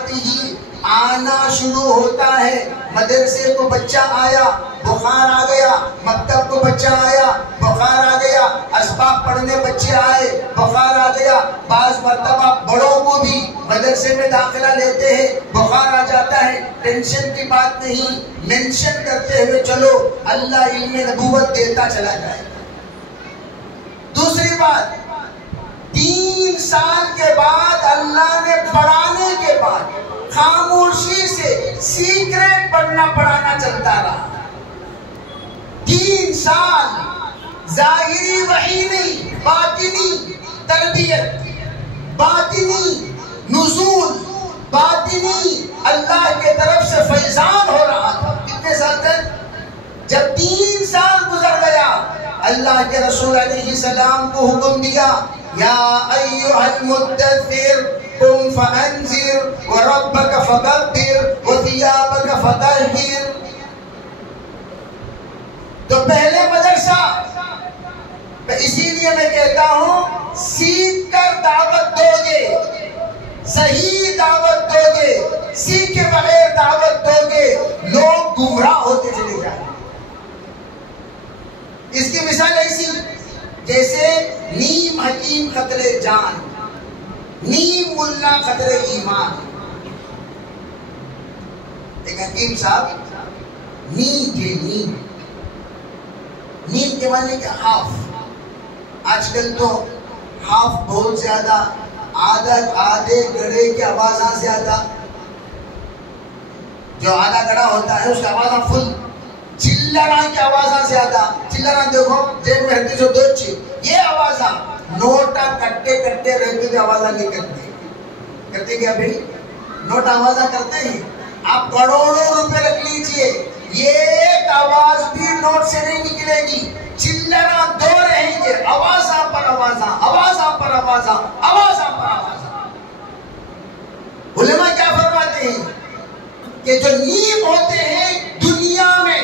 ہی آنا شروع ہوتا ہے۔ مدرسے کو بچہ آیا بخار آ گیا، مکتب کو بچہ آیا بخار آ گیا، اسباق پڑھنے بچے آئے بخار آ گیا۔ بعض مرتبہ بڑوں کو بھی مدرسے میں داخلہ لیتے ہیں بخار آ جاتا ہے۔ ٹینشن کی بات نہیں، مینشن کرتے ہوئے چلو، اللہ علم نبوت دیتا چلا جائے۔ دوسری بات، 3 سال کے بعد اللہ نے پڑھانے کے بعد خاموشی سے سیکریٹ پڑھنا پڑھانا چلتا رہا۔ 3 سال ظاہری وحی نہیں، باطنی تربیت، باطنی نزول، باطنی اللہ کے طرف سے فیضان ہو رہا تھا۔ کتنے سال تک؟ جب 3 سال گزر گیا، اللہ کے رسول علیہ السلام کو حکم دیا، یا ایھا المدثر قم فانذر وربک فکبر وثیابک فطہر۔ تو پہلے مدرسہ، اسی لیے میں کہتا ہوں سیکھ کر دعوت دو گے، صحیح دعوت دو گے، سیکھے بغیر دعوت دو گے، لوگ گمراہ ہوتے چلے جائیں۔ اس کی مثال ایسی جیسے نیم حکیم خطرے جان، نیم ملا خطرے ایمان۔ ایک حکیم صاحب نیم کے نیم کے معنی کہ ہاف۔ آج کل تو ہاف بہت زیادہ، آدھے گڑھے کی آوازاں زیادہ، جو آدھا گڑھا ہوتا ہے اس کی آوازاں فل، چلراں کی آوازاں زیادہ۔ چلراں دیکھو جیب میں ہڈی جو 2 چیز، یہ آوازاں نوٹا کٹے کٹے رہتے ہوئے آوازاں نہیں کرتے کیا بھائی؟ نوٹ آوازاں کرتے ہیں۔ آپ کروڑوں روپے رکھ لیجئے، یہ ایک آواز بھی نوٹ سے نہیں نکلے گی، چلراں 2 رہیں گے، آوازاں پر آوازاں، آوازاں پر آوازاں، آوازاں پر آوازاں۔ علماء کیا فرماتے ہیں کہ جو نیم ہوتے ہیں دنیا میں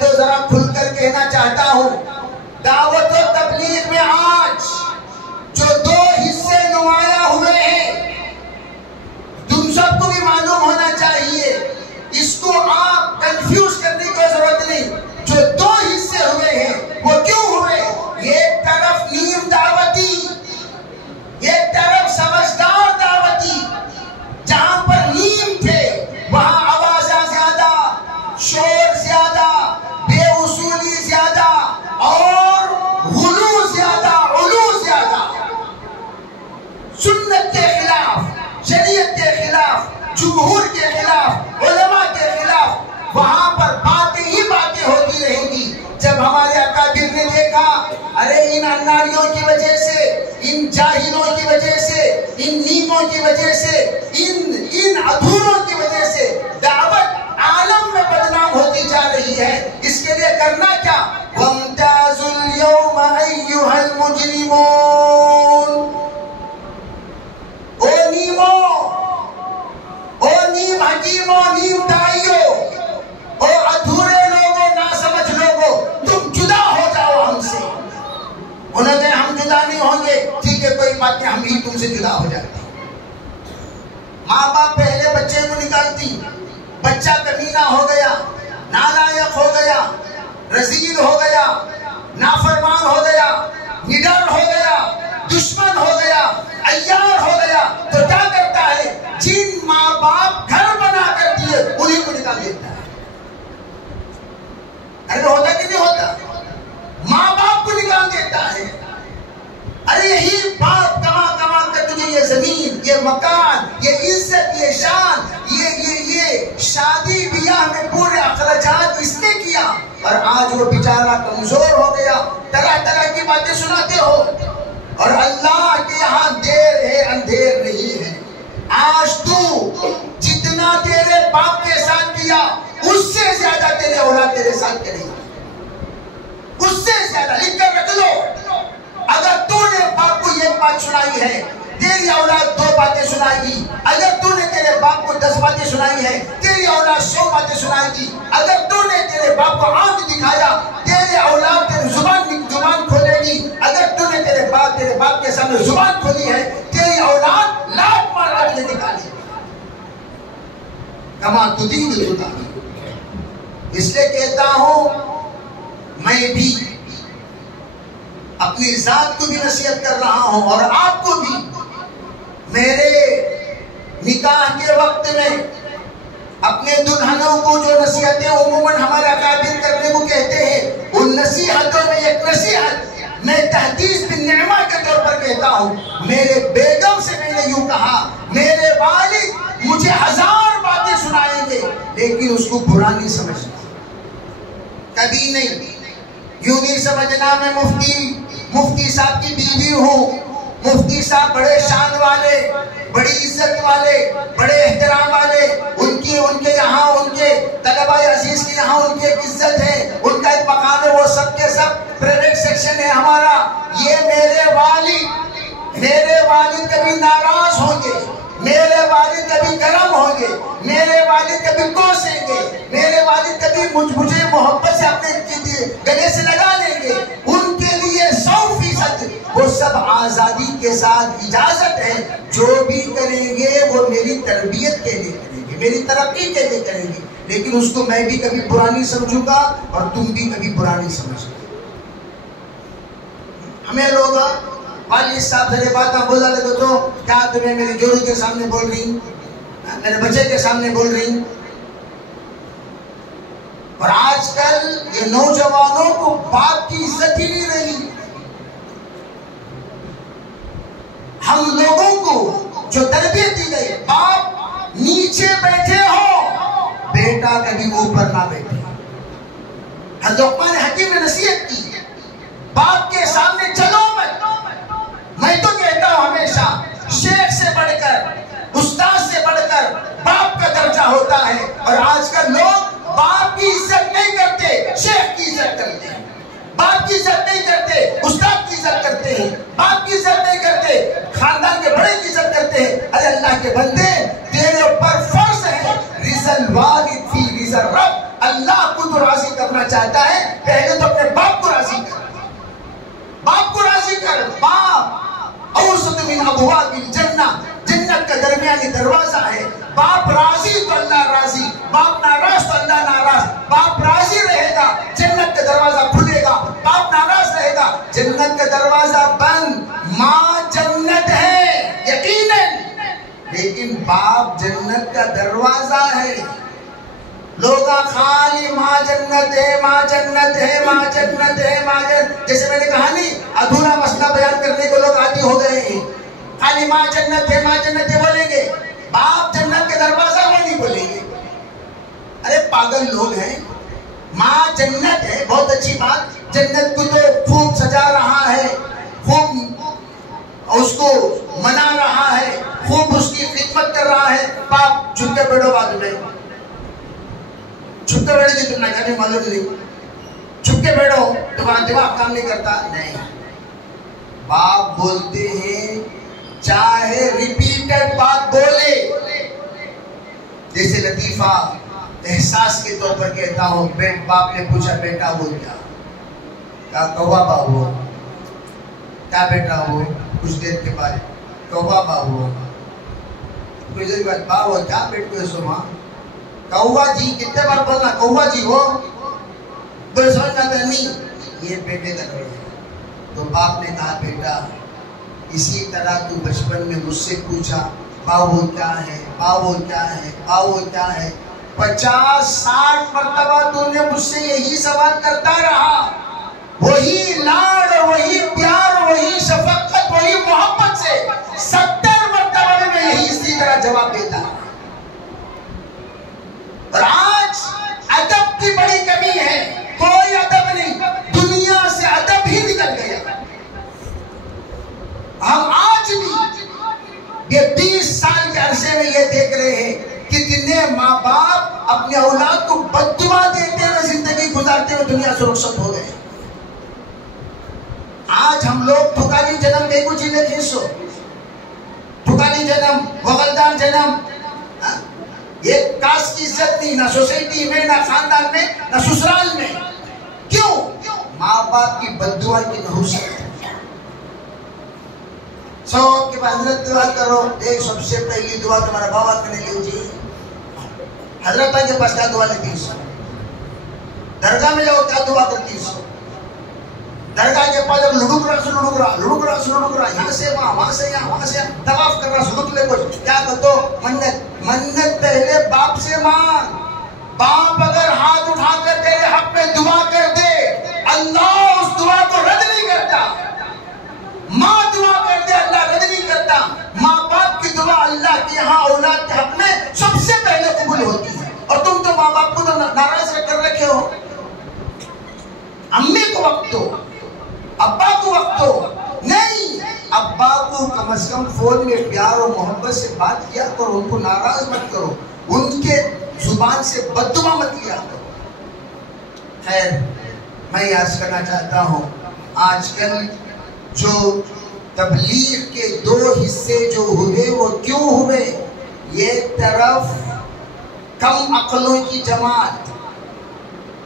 تو ذرا کھل کر کہنا چاہتا ہوں، دعوت و تبلیغ میں آج جو 2 حصے نمایاں ہوئے ہیں، تم جمہور کے خلاف، علماء کے خلاف، وہاں پر باتیں ہی باتیں ہوتی رہیں گی۔ جب ہمارے اکابر نے دیکھا ارے ان اناڑیوں کی وجہ سے، ان جاہلوں کی وجہ سے، ان نیموں کی وجہ سے، ان ادھوروں کی وجہ سے دعوت عالم میں بدنام ہوتی جا رہی ہے، اس کے لیے کرنا کیا؟ وَامْتَازُوا الْيَوْمَ أَيُّهَا الْمُجْرِمُونَ۔ او نیموں، او نیم حکیموں، نیم دائیوں، او ادھورے لوگوں، ناسمجھ لوگوں، تم جدا ہو جاؤ ہم سے۔ انہوں نے ہم جدا نہیں ہوں گے، ٹھیک ہے کوئی بات نہیں، ہم ہی تم سے جدا ہو جاتے ہیں۔ ماں باپ پہلے بچے کو نکالتی، بچہ کمینہ ہو گیا، نالائق ہو گیا، رذیل ہو گیا، نافرمان ہو گیا، نڈر ہو گیا، دشمن ہو گیا، عیار ہو گیا، تو کیا کرتا ہے؟ جن ماں باپ گھر بنا کر دیے انہیں کو نکال دیتا ہے۔ ارے ہوتا کہ نہیں ہوتا؟ ماں باپ کو نکال دیتا ہے۔ ارے یہی باپ کما کما کر تجھے یہ زمین، یہ مکان، یہ عزت، یہ شان، یہ شادی بیاہ میں پورے اخراجات اس نے کیا، اور آج وہ بیچارہ کمزور ہو گیا، طرح طرح کی باتیں سناتے ہو۔ اور اللہ کے یہاں دیر ہے اندھیر نہیں ہے۔ آج تو جتنا تیرے باپ کے ساتھ کیا اس سے زیادہ تیرے اولاد تیرے ساتھ کرے گی، اس سے زیادہ۔ لکھ کر رکھ لو، اگر تو نے باپ کو ایک بات سنائی ہے، تیری اولاد 2 باتیں سنائے گی۔ اگر تو نے تیرے باپ کو 10 باتیں سنائی ہے، تیری اولاد 100 باتیں سنائے گی۔ اگر تو نے تیرے باپ کو آنکھ دکھایا، تیرے اولاد تیری زبان کھولے گی۔ اگر تو نے تیرے باپ کے سامنے زبان کھولی ہے، تیری اولاد لاکھ مار آگے نکالی۔ کما تدین تدا، اس لیے کہتا ہوں میں بھی اپنی ذات کو بھی نصیحت کر رہا ہوں اور آپ کو بھی۔ میرے نکاح کے وقت میں اپنے دلہنوں کو جو نصیحتیں عموماً ہمارے اکابر کرنے کو کہتے ہیں، ان نصیحتوں میں ایک نصیحت میں تحدیث بن نعمہ کے طور پر کہتا ہوں۔ میرے بیگم سے میں نے یوں کہا، میرے والد مجھے 1000 باتیں سنائیں گے لیکن اس کو برا نہیں سمجھنا، کبھی نہیں۔ یوں نہیں سمجھنا میں مفتی صاحب کی بیوی ہوں، مفتی صاحب بڑے شان والے، بڑی عزت والے، بڑے احترام والے، ان کے یہاں ان کے طلبہ عزیز کے یہاں ان کی ایک عزت ہے، ان کا ایک مقام ہے، وہ سب کے سب پرائیویٹ سیکشن ہے ہمارا۔ یہ میرے والد کبھی ناراض ہوں گے، میرے والد کبھی گرم ہوں گے، میرے والد کبھی کوسیں گے، میرے والد کبھی مجھے محبت سے اپنے گلے سے لگا لیں گے، ان کے لیے 100% وہ سب آزادی کے ساتھ اجازت ہے، جو بھی کریں گے وہ میری تربیت کے لیے کریں گے، میری ترقی کے لیے کریں گے، لیکن اس کو میں بھی کبھی برا نہیں سمجھوں گا اور تم بھی کبھی برا نہیں سمجھو۔ ہمیں لوگ والد صاحب سے بات بولا لگے تو کیا تمہیں میرے جوڑی کے سامنے بول رہی، میرے بچے کے سامنے بول رہی۔ اور آج کل یہ نوجوانوں کو باپ کی عزت ہی نہیں رہی۔ ہم لوگوں کو جو تربیت دی گئی، باپ نیچے بیٹھے ہو، بیٹا کبھی اوپر نہ بیٹھے۔ حضرت لقمان حکیم نے نصیحت کی، باپ کے سامنے چلو مت۔ میں تو کہتا ہوں ہمیشہ، شیخ سے بڑھ کر، استاد سے بڑھ کر باپ کا درجہ ہوتا ہے، اور آج کل لوگ باپ کی عزت نہیں کرتے، شیخ کی عزت کرتے ہیں۔ باپ کی عزت نہیں کرتے، استاد کی عزت کرتے ہیں، باپ کی عزت نہیں کرتے، خاندان کے بڑے کی عزت کرتے ہیں۔ ارے اللہ کے بندے، تیرے اوپر فرض ہے رضا الوالد فی رضا الرب۔ اللہ کو تو راضی کرنا چاہتا ہے، پہلے تو اپنے باپ کو راضی کر، باپ کو راضی کر۔ باپ اوسط من ابواب الجنہ، جنت کا درمیانی دروازہ ہے۔ باپ راضی تو اللہ راضی، باپ ناراض تو اللہ ناراض۔ باپ راضی رہے گا جنت کا دروازہ کھلے گا، باپ ناراض رہے گا جنت کا دروازہ بند۔ ماں جنت ہے یقیناً، لیکن باپ جنت کا دروازہ ہے۔ لوگ خالی ماں جنت ہے، ماں جنت ہے، ماں جنت ہے، ماں جنت، جیسے میں نے کہا نہیں، ادھورا مسئلہ بیان کرنے کو لوگ عادی ہو گئے ہیں۔ خالی ماں جنت ہے، ماں جنت ہے بولیں گے، باپ جنت کے دروازہ میں نہیں کھولیں گے. ارے پاگل لوگ ہیں. ماں جنت ہے، بہت اچھی بات. جنت کو تو خوب سجا رہا ہے، خوب اس کو منا رہا ہے، خوب اس کی خدمت کر رہا ہے. باپ چھپ کے بیٹھو بازو میں، چھپ کے بیٹھو جی، تم نہ کہنے معلوم نہیں، چھپ کے بیٹھو، تمہارا دماغ کام نہیں کرتا. نہیں، باپ بولتے ہیں چاہے ریپیٹڈ بات بولے. جیسے لطیفہ احساس کے طور پر کہتا ہوں. باپ نے پوچھا بیٹا وہ کیا؟ کہا کوا بابو. کیا بیٹا وہ؟ کچھ دیر کے بعد کوا بابو. کچھ دیر کے بعد بابو کیا بیٹھتے سو ماں؟ کوا جی. کتنے بار بولنا کوا جی ہو؟ تو سمجھ میں آتا نہیں یہ بیٹے کا کر رہے. تو باپ نے کہا بیٹا اسی طرح تو بچپن میں مجھ سے پوچھا باو کیا ہے، باو کیا ہے، باو کیا ہے. 50-60 مرتبہ تو نے مجھ سے یہی سوال کرتا رہا. وہی لاڑ، وہی پیار، وہی شفقت، وہی محبت سے 70 مرتبہ میں یہی اسی طرح جواب دیتا. اور آج ادب کی بڑی کمی ہے. کوئی ادب نہیں، دنیا سے ادب ہی نکل گیا. ہم آج بھی یہ 20 سال کے عرصے میں یہ دیکھ رہے ہیں کتنے ماں باپ اپنے اولاد کو بد دعا دیتے ہوئے زندگی گزارتے ہوئے دنیا سے رخصت ہو گئے. آج ہم لوگ ٹھکانی جنم دے کو جینے کھینسو، ٹھکانی جنم، وغلدان جنم. یہ کاسٹ کی عزت نہیں، نہ سوسائٹی میں، نہ خاندان میں، نہ سسرال میں. کیوں؟ ماں باپ کی بد دعا کی نحوست. سب کے بعد حضرت دعا کرو. ایک سب سے پہلی دعا تمہارا بابا کرنے لیجیے. حضرت کے پاس کیا دعا لیتی سو؟ درگاہ میں جاؤ کیا دعا کرتی سو؟ درگاہ کے پاس جب لڑک رہا یہاں سے وہاں سے یہاں، وہاں سے طواف کر رہا، سلوک لے کچھ کیا کرتو؟ منت پہلے باپ سے مانگ. باپ اگر ہاتھ اٹھا کر تیرے حق میں دعا کر دے، اللہ اس دعا کو رد نہیں کرتا. ماں دعا کر دے، اللہ رد نہیں کرتا. ماں باپ کی دعا اللہ کے یہاں اولاد کے حق میں سب سے پہلے قبول ہوتی ہے. اور تم تو ماں باپ کو تو ناراض کر رکھے ہو. امی کو وقت دو، ابا کو وقت دو. نہیں، ابا کو کم از کم فون میں پیار اور محبت سے بات کیا کرو، ان کو ناراض مت کرو، ان کے زبان سے بد دعا مت کیا کرو. خیر، میں یاد کرنا چاہتا ہوں آج کل جو تبلیغ کے 2 حصے جو ہوئے وہ کیوں ہوئے؟ ایک طرف کم عقلوں کی جماعت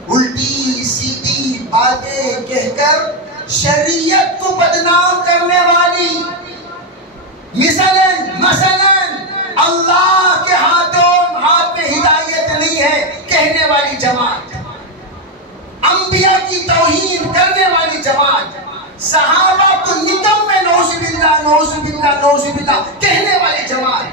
الٹی سیدھی باتیں کہہ کر شریعت کو بدنام کرنے والی، مثلاً اللہ کے ہاتھ میں ہدایت نہیں ہے کہنے والی جماعت، انبیاء کی توہین کرنے والی جماعت، صحابہ کو نکم میں نعوذ باللہ کہنے والی جماعت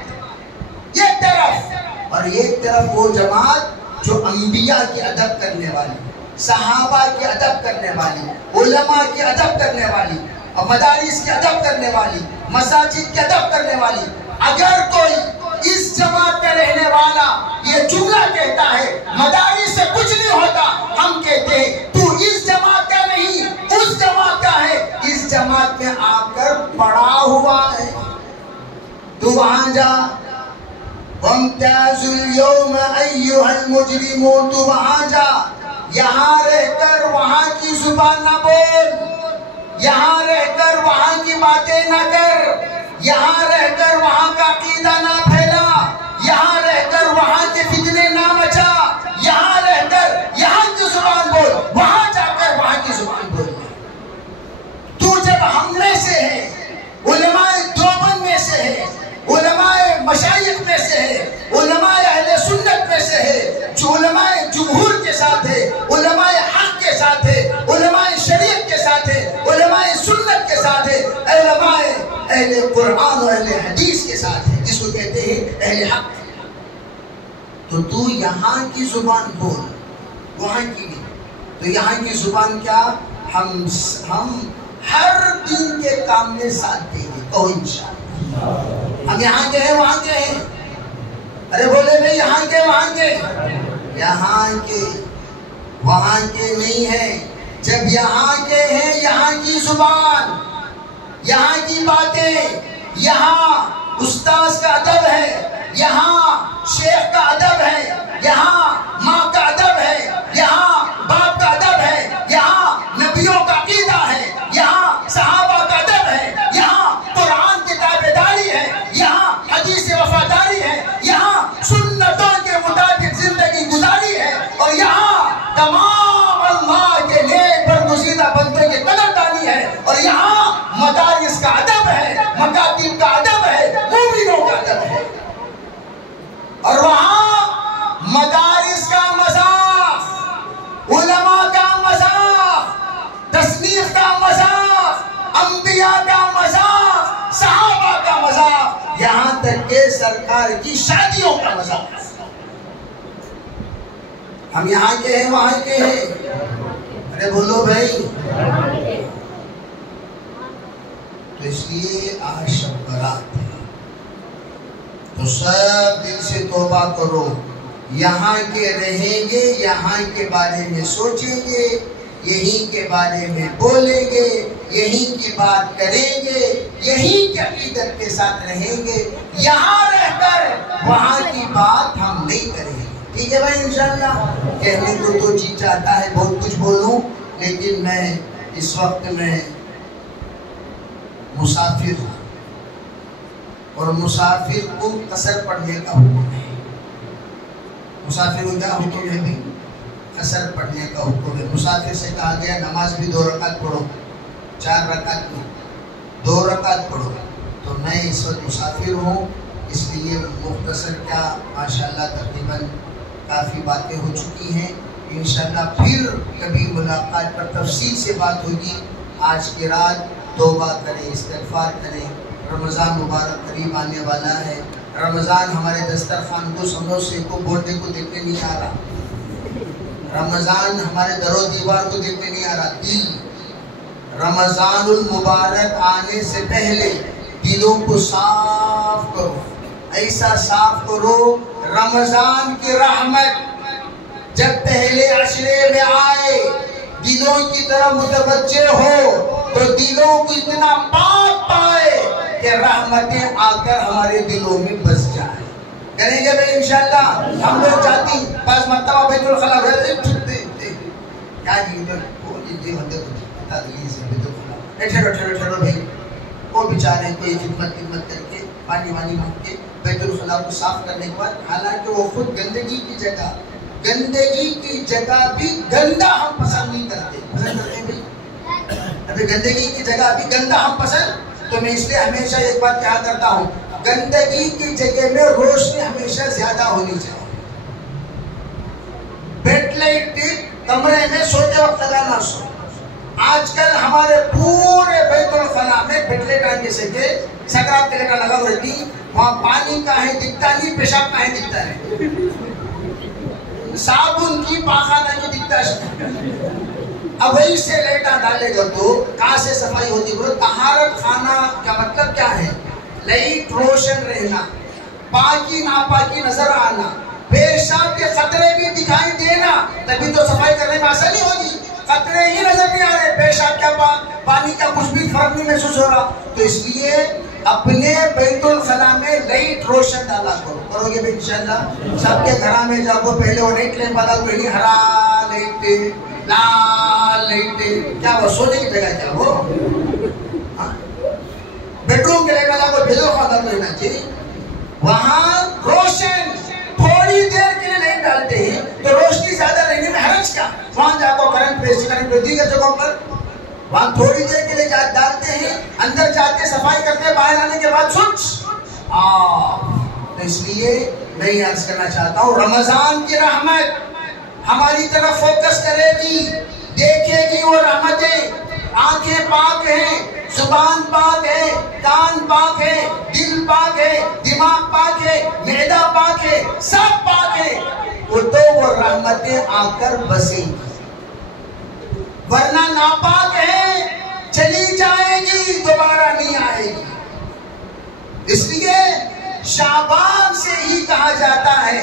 ایک طرف. اور ایک طرف وہ جماعت جو انبیاء کی ادب کرنے والی، صحابہ کی ادب کرنے والی، علماء کی ادب کرنے والی، اور مدارس کی ادب کرنے والی، مساجد کی ادب کرنے والی. اگر کوئی اس جماعت میں رہنے والا یہ جملہ کہتا ہے مدارس سے کچھ نہیں ہوتا، ہم کہتے ہیں تو اس جماعت کا نہیں، اس جماعت کا ہے. اس جماعت میں آ کر پڑا ہوا ہے تو وہاں جا. وَامْتَازُوا الْيَوْمَ أَيُّهَا الْمُجْرِمُونَ، تو وہاں جا. یہاں رہ کر وہاں کی زبان نہ بول، یہاں رہ کر وہاں کی باتیں نہ کر، یہاں رہ کر وہاں کا عقیدہ نہ پھیلا، یہاں رہ کر وہاں کے فتنے نہ مچا، یہاں رہ کر یہاں کی زبان بول، وہاں جا کر وہاں کی زبان بول. تو جب ہم میں سے ہے، علماء دیوبند میں سے ہے، علماء مشائخ میں سے ہے، علماء اہل سنت میں سے ہے، جو علماء جمہور کے ساتھ ہے، علماء حق کے ساتھ ہے، علماء شریعت کے ساتھ ہے، علماء سنت کے ساتھ ہے، علماء اہل قرآن اور اہل حدیث کے ساتھ ہے، جس کو کہتے ہیں اہل حق. تو یہاں کی زبان بول، وہاں کی نہیں. تو یہاں کی زبان کیا؟ ہم ہر دین کے کام میں ساتھ دیں گے. کہو انشاءاللہ. ہم یہاں کے ہیں، وہاں کے ہیں. ارے بولے بھائی یہاں کے وہاں کے، یہاں کے وہاں کے نہیں ہیں. جب یہاں کے ہیں، یہاں کی زبان، یہاں کی باتیں، یہاں استاذ کا ادب ہے، یہاں شیخ کا ادب ہے، یہاں ماں کا ادب ہے، یہاں باپ کا ادب ہے، یہاں نبیوں کا عقیدہ ہے، یہاں صحابہ کا ادب ہے، یہاں قرآن کی تابعداری ہے، یہاں حدیث وفاداری ہے، یہاں سنتوں کے مطابق زندگی گزاری ہے، اور یہاں تمام اللہ کے نیک برگزیدہ بندوں کی قدردانی ہے، اور یہاں مدارس کا ادب ہے، مکاتب کا ادب ہے، مومنوں کا ادب ہے. اور وہاں مدارس کا مذاق، علماء کا مذاق، تصنیف کا مذاق، انبیاء کا مذاق، صحابہ کا مذاق، یہاں تک کہ سرکار کی شادیوں کا مذاق. ہم یہاں کے ہیں وہاں کے ہیں. ارے بولو بھائی. تو اس لیے آج شب برات ہے، تو سب دل سے توبہ کرو. یہاں کے رہیں گے، یہاں کے بارے میں سوچیں گے، یہیں کے بارے میں بولیں گے، یہیں کی بات کریں گے، یہیں کی عقیدت کے ساتھ رہیں گے. یہاں رہ کر وہاں کی بات ہم نہیں کریں گے. ٹھیک ہے بھائی انشاءاللہ. کہنے کو تو جی چاہتا ہے بہت کچھ بولوں، لیکن میں اس وقت میں مسافر ہوں، اور مسافر کو قصر پڑھنے کا حکم ہے. مسافر کو کیا حکم ہے بھی؟ قصر پڑھنے کا حکم ہے. مسافر سے کہا گیا نماز بھی 2 رکعت پڑھو، 4 رکعت میں 2 رکعت پڑھو. تو میں اس وقت مسافر ہوں، اس لیے مختصر کیا ماشاءاللہ تقریباً کافی باتیں ہو چکی ہیں. انشاءاللہ پھر کبھی ملاقات پر تفصیل سے بات ہوگی. آج کی رات توبہ کریں، استغفار کریں. رمضان مبارک قریب آنے والا ہے. رمضان ہمارے دسترخوان کو سموسے کو بورڈے کو دیکھنے نہیں آ رہا. رمضان ہمارے در و دیوار کو دیکھنے نہیں آ رہا. دل رمضان المبارک آنے سے پہلے دلوں کو صاف کرو، ایسا صاف کرو رمضان کی رحمت جب پہلے عشرے میں آئے دلوں کی طرف متوجہ ہو تو دلوں کو اتنا پاک پائے کہ رحمتیں آ کر ہمارے دلوں میں بس جائیں. کریں گے بھائی انشاءاللہ. ہم لوگ چاہتی بس مرتبہ بیت الخلا کیا جی وہ بیچارے کوئی خدمت کر کے پانی وانی مانگ کے بیت الخلا کو صاف کرنے کے بعد، حالانکہ وہ خود گندگی کی جگہ بھی گندا ہم پسند نہیں کرتے. پسند کرتے بھائی؟ ابھی گندگی کی جگہ بھی گندا ہم پسند. تو میں اس لیے ہمیشہ ایک بات کہا کرتا ہوں، گندگی کی جگہ میں روشنی ہمیشہ زیادہ ہونی چاہیے. بیڈ لائٹ کمرے میں سوتے وقت لگانا سو. آج کل ہمارے پورے بیت الخلا میں بیڈ لائٹ آنے سے کہ سکرات کے لگا لگا رہتی، وہاں پانی کا ہے دکھتا نہیں، پیشاب کا ہے دکھتا ہے، صابن کی پاخانہ کی دکھتا ہے. اب وہی سے لیٹا ڈالے گا تو کہاں سے صفائی ہوتی ہے؟ طہارت خانہ کا مطلب کیا ہے؟ لائٹ روشن رہنا، پاکی ناپاکی نظر آنا، پیشاب کے خطرے بھی دکھائی دینا، تبھی تو صفائی کرنے میں آسانی ہوگی. خطرے ہی نظر نہیں آ رہے، پیشاب کیا پانی کا کچھ بھی فرق نہیں محسوس ہو رہا. تو اس لیے اپنے بیت الخلا میں لائٹ روشن ڈالا کرو گے انشاءاللہ. سب کے گھر میں جاؤ پہلے وہ لائٹ لے والا کوئی ہرا لائٹ لال لائٹ، کیا وہ سونے کی جگہ کیا وہ بیڈ روم کے لائٹ والا کو بھیجو خاطر رہنا چاہیے. وہاں روشن تھوڑی دیر کے لیے لائٹ ڈالتے ہیں تو روشنی زیادہ رہنے میں حرج کا. وہاں جا کو کرنٹ دیگر جگہوں پر وہاں تھوڑی دیر کے لیے ڈالتے ہیں، اندر جاتے صفائی کرتے، باہر آنے کے بعد سوچ. تو اس لیے میں یہ عرض کرنا چاہتا ہوں رمضان کی رحمت ہماری طرف فوکس کرے گی، دیکھے گی وہ رحمتیں. آنکھیں پاک ہیں، زبان پاک ہے، کان پاک ہے، دل پاک ہے، دماغ پاک ہے، معدہ پاک ہے، سب پاک ہے. تو وہ رحمتیں آ کر بسیں گی. ورنہ ناپاک ہے، چلی جائے گی، دوبارہ نہیں آئے گی. اس لیے شعبان سے ہی کہا کہا جاتا ہے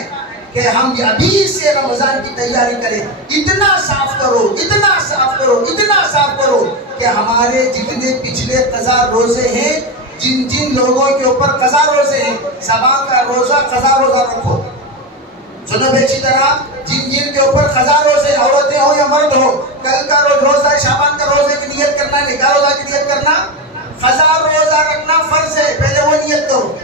کہ ہم ابھی سے رمضان کی تیاری کریں، اتنا صاف کرو، اتنا صاف کرو، اتنا صاف کرو کہ ہمارے جتنے پچھلے قضا روزے ہیں، جن جن لوگوں کے اوپر قضا روزے ہیں، صبا کا روزہ قضا روزہ رکھو. سنو اچھی طرح، جن جن کے اوپر قضا روزے، عورتیں ہو یا مرد ہو، کل کا روزہ شعبان کا روزے کی نیت کرنا، نکاح روزہ کی نیت کرنا، قضا روزہ رکھنا فرض ہے، پہلے وہ نیت کرو.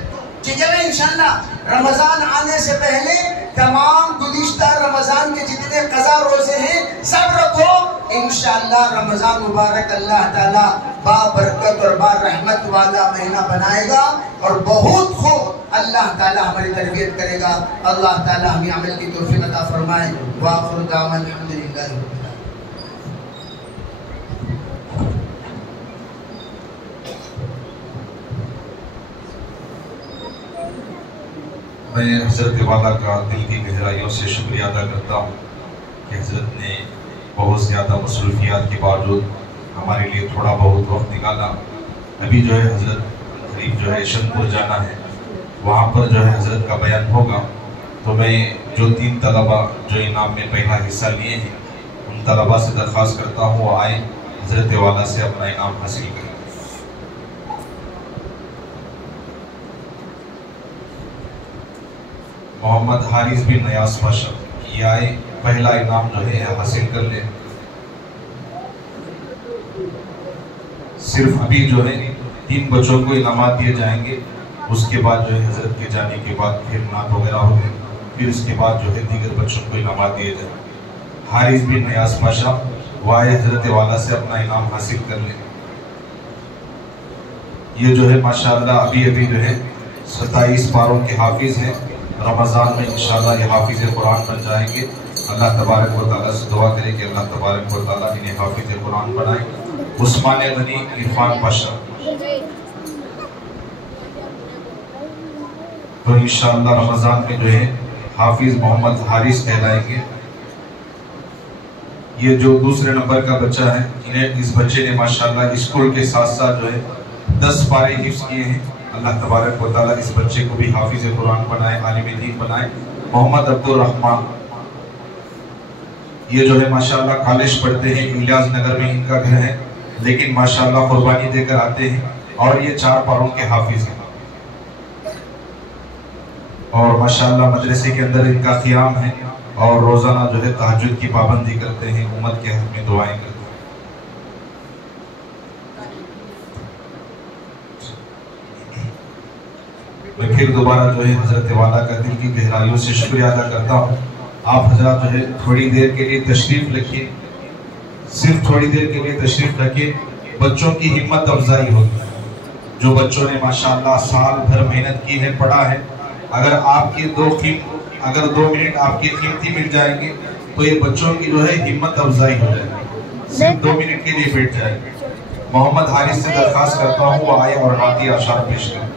ٹھیک ہے نا؟ انشاءاللہ رمضان آنے سے پہلے تمام گزشتہ رمضان کے جتنے قضا روزے ہیں سب رکھو. انشاءاللہ رمضان مبارک اللہ تعالیٰ بابرکت اور بارحمت والا مہینہ بنائے گا اور بہت خوب اللہ تعالیٰ ہماری تربیت کرے گا. اللہ تعالیٰ ہمیں عمل کی توفیق عطا فرمائے. وآخر دعوانا الحمدللہ. میں حضرت والا کا دل کی گہرائیوں سے شکریہ ادا کرتا ہوں کہ حضرت نے بہت زیادہ مصروفیات کے باوجود ہمارے لیے تھوڑا بہت وقت نکالا. ابھی جو ہے حضرت قریب جو ہے شنپور جانا ہے، وہاں پر جو ہے حضرت کا بیان ہوگا. تو میں جو 3 طلبہ جو انعام میں پہلا حصہ لیے ہیں ان طلبہ سے درخواست کرتا ہوں وہ آئیں، حضرت والا سے اپنا انعام حاصل کریں. محمد حارث بن نیاز پاشا یہ آئے، پہلا انعام جو ہے حاصل کر لیں. صرف ابھی جو ہے 3 بچوں کو انعامات دیے جائیں گے، اس کے بعد جو ہے حضرت کے جانے کے بعد پھر نعت وغیرہ ہوگی، پھر اس کے بعد جو ہے دیگر بچوں کو انعامات دیے جائیں. حارث بن نیاز پاشا وہ آئے، حضرت والا سے اپنا انعام حاصل کر لیں. یہ جو ہے ماشاءاللہ ابھی جو ہے 27 پاروں کے حافظ ہیں. رمضان میں انشاءاللہ یہ حافظ قرآن بن جائیں گے. اللہ تبارک و تعالیٰ سے دعا کریں کہ اللہ تبارک و تعالیٰ انہیں حافظ قرآن بنائیں. عثمان غنی عرفان پاشا تو انشاءاللہ رمضان میں جو ہے حافظ محمد حارث کہلائیں گے. یہ جو دوسرے نمبر کا بچہ ہے، اس بچے نے ماشاءاللہ اسکول کے ساتھ ساتھ جو ہے 10 پارے حفظ کیے ہیں. اللہ تبارک و تعالیٰ اس بچے کو بھی حافظ قرآن بنائے، عالم دین بنائے. محمد عبد الرحمن یہ جو ہے ماشاءاللہ کالج پڑھتے ہیں، الیاس نگر میں ان کا گھر ہے، لیکن ماشاءاللہ قربانی دے کر آتے ہیں اور یہ 4 پاروں کے حافظ ہیں. اور ماشاءاللہ مدرسے کے اندر ان کا قیام ہے اور روزانہ جو ہے تہجد کی پابندی کرتے ہیں، امت کے حق میں دعائیں کرتے ہیں. میں پھر دوبارہ جو ہے حضرت والا کا دل کی گہرائیوں سے شکریہ ادا کرتا ہوں. آپ حضرات جو ہے تھوڑی دیر کے لیے تشریف رکھیے، صرف تھوڑی دیر کے لیے تشریف رکھیے. بچوں کی ہمت افزائی ہوگی. جو بچوں نے ماشاءاللہ سال بھر محنت کی ہے، پڑھا ہے، اگر آپ کے 2 منٹ آپ کے قیمتی مل جائیں گے تو یہ بچوں کی جو ہے ہمت افزائی ہو جائے گی. صرف 2 منٹ کے لیے بیٹھ جائے. محمد حارث سے درخواست کرتا ہوں وہ آئے اور نعتی اشعار پیش کریں.